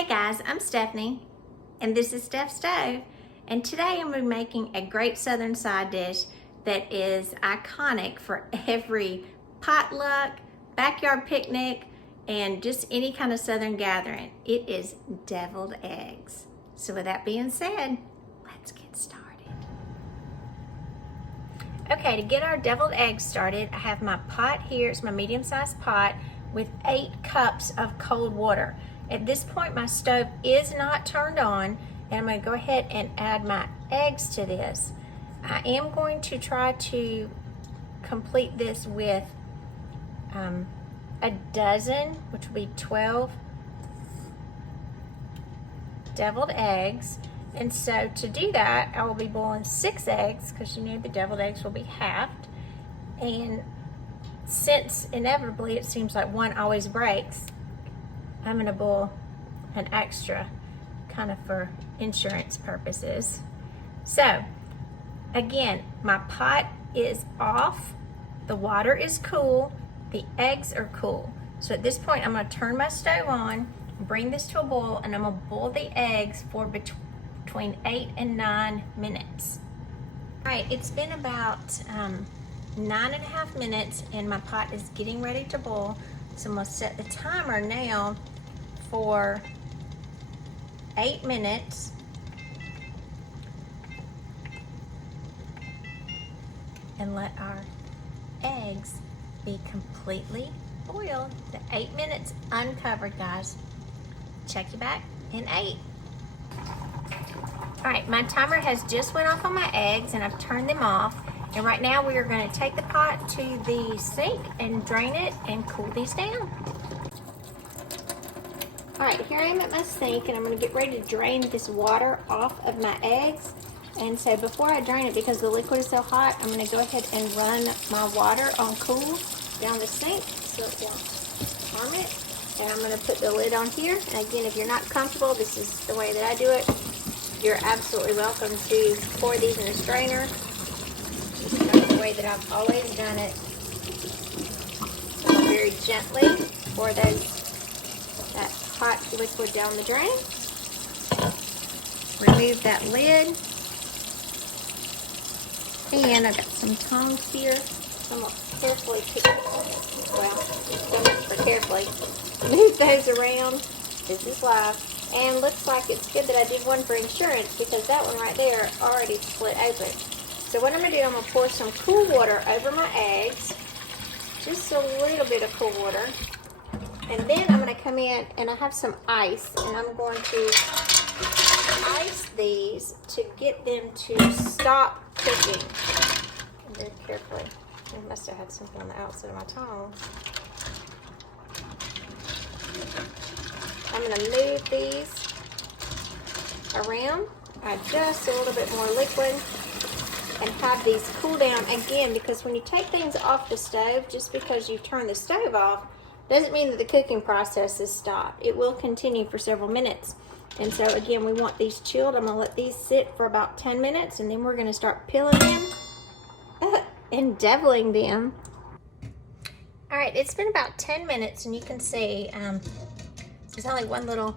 Hey guys, I'm Stephanie, and this is Steph's Stove, and today I'm going to be making a great southern side dish that is iconic for every potluck, backyard picnic, and just any kind of southern gathering. It is deviled eggs. So with that being said, let's get started. Okay, to get our deviled eggs started, I have my pot here. It's my medium-sized pot with 8 cups of cold water. At this point, my stove is not turned on, and I'm going to go ahead and add my eggs to this. I am going to try to complete this with a dozen, which will be 12 deviled eggs. And so to do that, I will be boiling 6 eggs, because you know the deviled eggs will be halved. And since inevitably it seems like one always breaks, I'm going to boil an extra, kind of for insurance purposes. So again, my pot is off, the water is cool, the eggs are cool. So at this point, I'm going to turn my stove on, bring this to a boil, and I'm going to boil the eggs for between 8 and 9 minutes. All right, it's been about 9.5 minutes, and my pot is getting ready to boil. So I'm going to set the timer now for 8 minutes. And let our eggs be completely boiled. The 8 minutes uncovered, guys. Check you back in 8. All right, my timer has just went off on my eggs, and I've turned them off. And right now we are going to take the pot to the sink and drain it and cool these down. All right, here I am at my sink, and I'm going to get ready to drain this water off of my eggs. And so before I drain it, because the liquid is so hot, I'm going to go ahead and run my water on cool down the sink so it won't harm it. And I'm going to put the lid on here. And again, if you're not comfortable, this is the way that I do it. You're absolutely welcome to pour these in a strainer. Just kind of the way that I've always done it. So very gently pour that hot liquid down the drain. Remove that lid. And I've got some tongs here. So I'm going to carefully pick, well, so much for carefully, move those around. This is live. And looks like it's good that I did one for insurance, because that one right there already split open. So what I'm going to do, I'm going to pour some cool water over my eggs. Just a little bit of cool water. And then I'm going to come in, and I have some ice, and I'm going to ice these to get them to stop cooking. Very carefully. I must have had something on the outside of my tongue. I'm going to move these around, add just a little bit more liquid, and have these cool down again, because when you take things off the stove, just because you turn the stove off, doesn't mean that the cooking process is stopped. It will continue for several minutes. And so again, we want these chilled. I'm going to let these sit for about 10 minutes, and then we're going to start peeling them and deviling them. All right, it's been about 10 minutes, and you can see there's only one little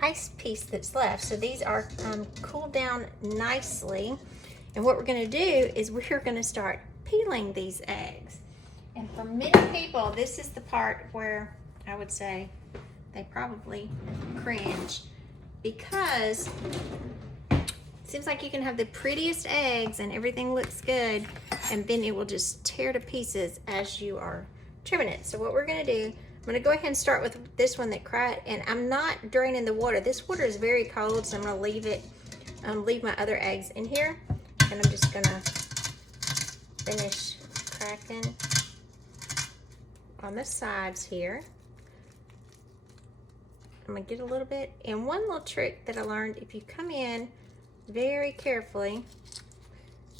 ice piece that's left. So these are cooled down nicely. And what we're going to do is we're going to start peeling these eggs. And for many people, this is the part where I would say they probably cringe, because it seems like you can have the prettiest eggs and everything looks good, and then it will just tear to pieces as you are trimming it. So what we're going to do, I'm going to go ahead and start with this one that cried, and I'm not draining the water. This water is very cold, so I'm going to leave it, leave my other eggs in here, and I'm just going to finish cracking on the sides here. I'm going to get a little bit, and one little trick that I learned, if you come in very carefully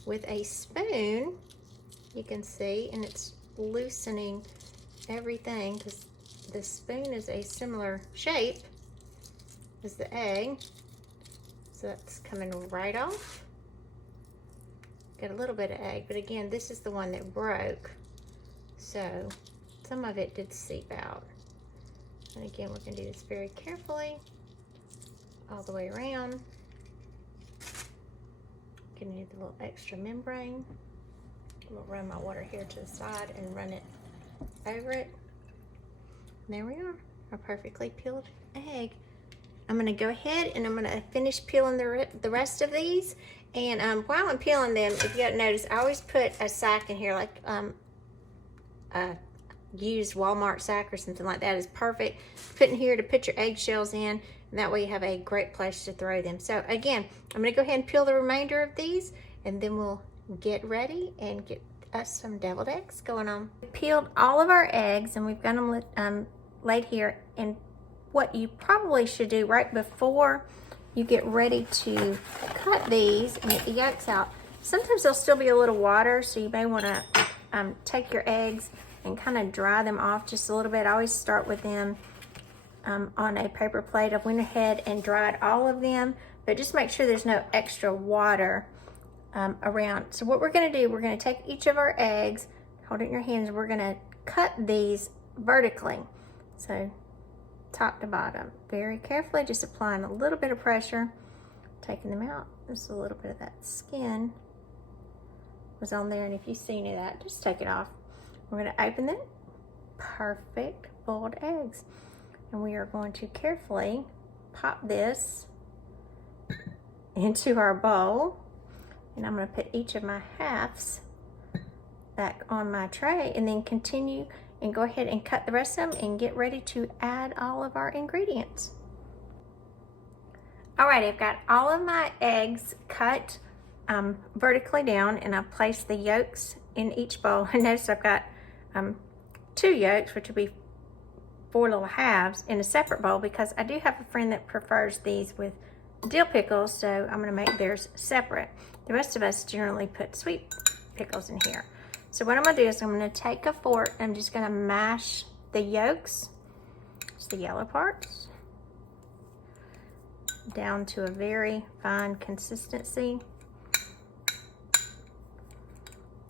with a spoon, you can see, and it's loosening everything, because the spoon is a similar shape as the egg. So that's coming right off. Got a little bit of egg, but again, this is the one that broke. So some of it did seep out. And again, we're going to do this very carefully. all the way around. Gonna need the little extra membrane. I'm gonna run my water here to the side and run it over it. And there we are, our perfectly peeled egg. I'm gonna go ahead and I'm gonna finish peeling the rest of these. And while I'm peeling them, if you haven't noticed, I always put a sack in here, like a used Walmart sack or something like that is perfect. Put in here to put your eggshells in, and that way you have a great place to throw them. So again, I'm gonna go ahead and peel the remainder of these, and then we'll get ready and get us some deviled eggs going on. We peeled all of our eggs, and we've got them laid here. And what you probably should do right before you get ready to cut these and get the yolks out, sometimes there'll still be a little water, so you may want to take your eggs and kind of dry them off just a little bit. I always start with them on a paper plate. I went ahead and dried all of them, but just make sure there's no extra water around. So what we're going to do, we're going to take each of our eggs, hold it in your hands, we're going to cut these vertically. So top to bottom, very carefully, just applying a little bit of pressure, taking them out. Just a little bit of that skin was on there, and if you see any of that, just take it off. We're going to open them. Perfect boiled eggs. And we are going to carefully pop this into our bowl. And I'm going to put each of my halves back on my tray, and then continue and go ahead and cut the rest of them and get ready to add all of our ingredients. Alright, I've got all of my eggs cut vertically down, and I've placed the yolks in each bowl. And notice I've got 2 yolks, which would be 4 little halves, in a separate bowl, because I do have a friend that prefers these with dill pickles, so I'm going to make theirs separate. The rest of us generally put sweet pickles in here. So what I'm going to do is I'm going to take a fork and I'm just going to mash the yolks, just the yellow parts, down to a very fine consistency.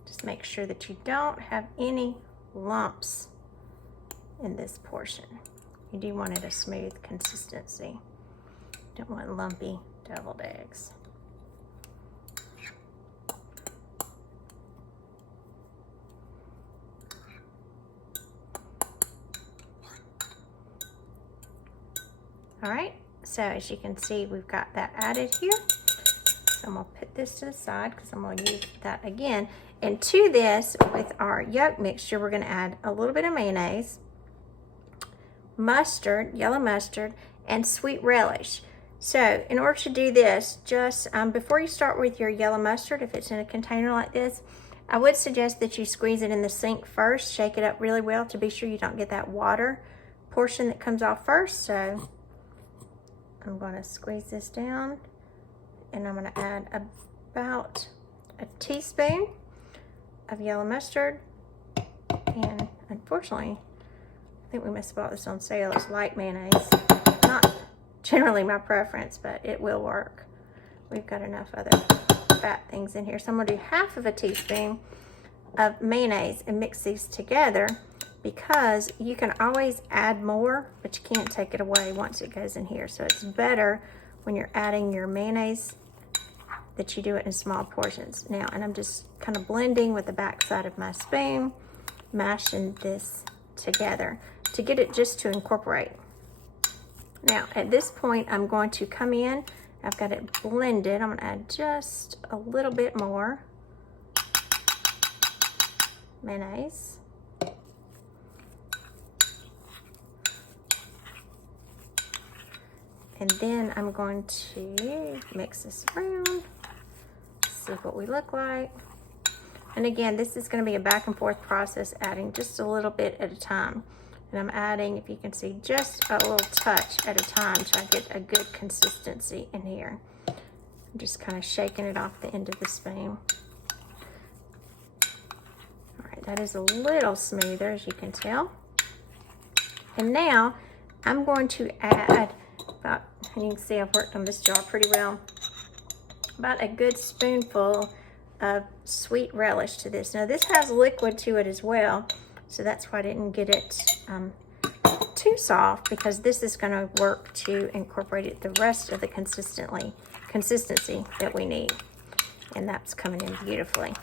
Just make sure that you don't have any lumps in this portion. You do want it a smooth consistency. You don't want lumpy deviled eggs. All right, so as you can see, we've got that added here. So I'm gonna put this to the side because I'm gonna use that again. And to this, with our yolk mixture, we're gonna add a little bit of mayonnaise, mustard, yellow mustard, and sweet relish. So in order to do this, just before you start with your yellow mustard, if it's in a container like this, I would suggest that you squeeze it in the sink first, shake it up really well to be sure you don't get that water portion that comes off first. So I'm going to squeeze this down, and I'm going to add about a teaspoon of yellow mustard. And unfortunately, I think we must have bought this on sale. It's light mayonnaise. Not generally my preference, but it will work. We've got enough other fat things in here. So I'm going to do half of a teaspoon of mayonnaise and mix these together, because you can always add more, but you can't take it away once it goes in here. So it's better when you're adding your mayonnaise that you do it in small portions. Now, and I'm just kind of blending with the back side of my spoon, mashing this together to get it just to incorporate. Now, at this point, I'm going to come in. I've got it blended. I'm going to add just a little bit more mayonnaise. And then I'm going to mix this around, see what we look like. And again, this is going to be a back and forth process, adding just a little bit at a time. And I'm adding, if you can see, just a little touch at a time so I get a good consistency in here. I'm just kind of shaking it off the end of the spoon. All right, that is a little smoother, as you can tell. And now I'm going to add about, and you can see I've worked on this jar pretty well, about a good spoonful of sweet relish to this. Now this has liquid to it as well, so that's why I didn't get it too soft because this is going to work to incorporate it the rest of the consistency that we need. And that's coming in beautifully.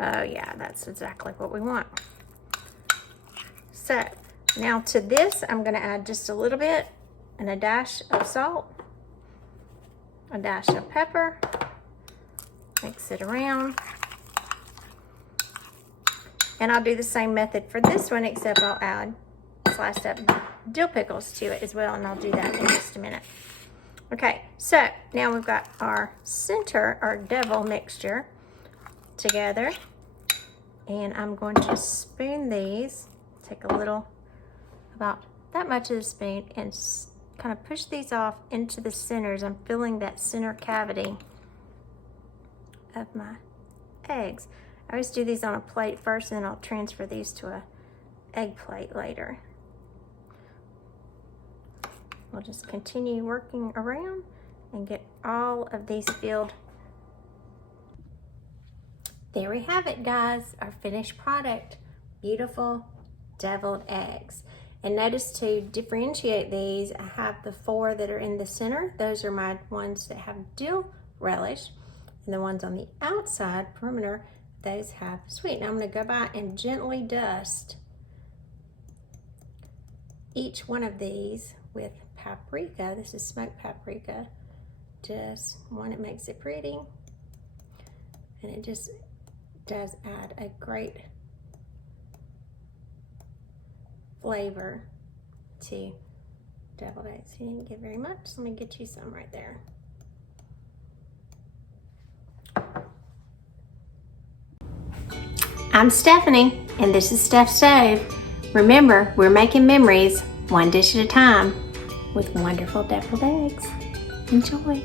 Oh yeah, that's exactly what we want. So now to this, I'm going to add just a little bit and a dash of salt, a dash of pepper, mix it around. And I'll do the same method for this one, except I'll add sliced up dill pickles to it as well, and I'll do that in just a minute. Okay, so now we've got our center, our devil mixture together. And I'm going to spoon these, take a little, about that much of the spoon, and kind of push these off into the centers. I'm filling that center cavity of my eggs. I always do these on a plate first, and then I'll transfer these to a egg plate later. We'll just continue working around and get all of these filled. There we have it, guys, our finished product. Beautiful deviled eggs. And notice, to differentiate these, I have the 4 that are in the center. Those are my ones that have dill relish. And the ones on the outside perimeter, those have sweet. Now I'm going to go by and gently dust each one of these with paprika. This is smoked paprika. Just one, it makes it pretty. And it just does add a great flavor to deviled eggs. You didn't get very much. Let me get you some right there. I'm Stephanie, and this is Steph's Stove. Remember, we're making memories one dish at a time with wonderful deviled eggs. Enjoy.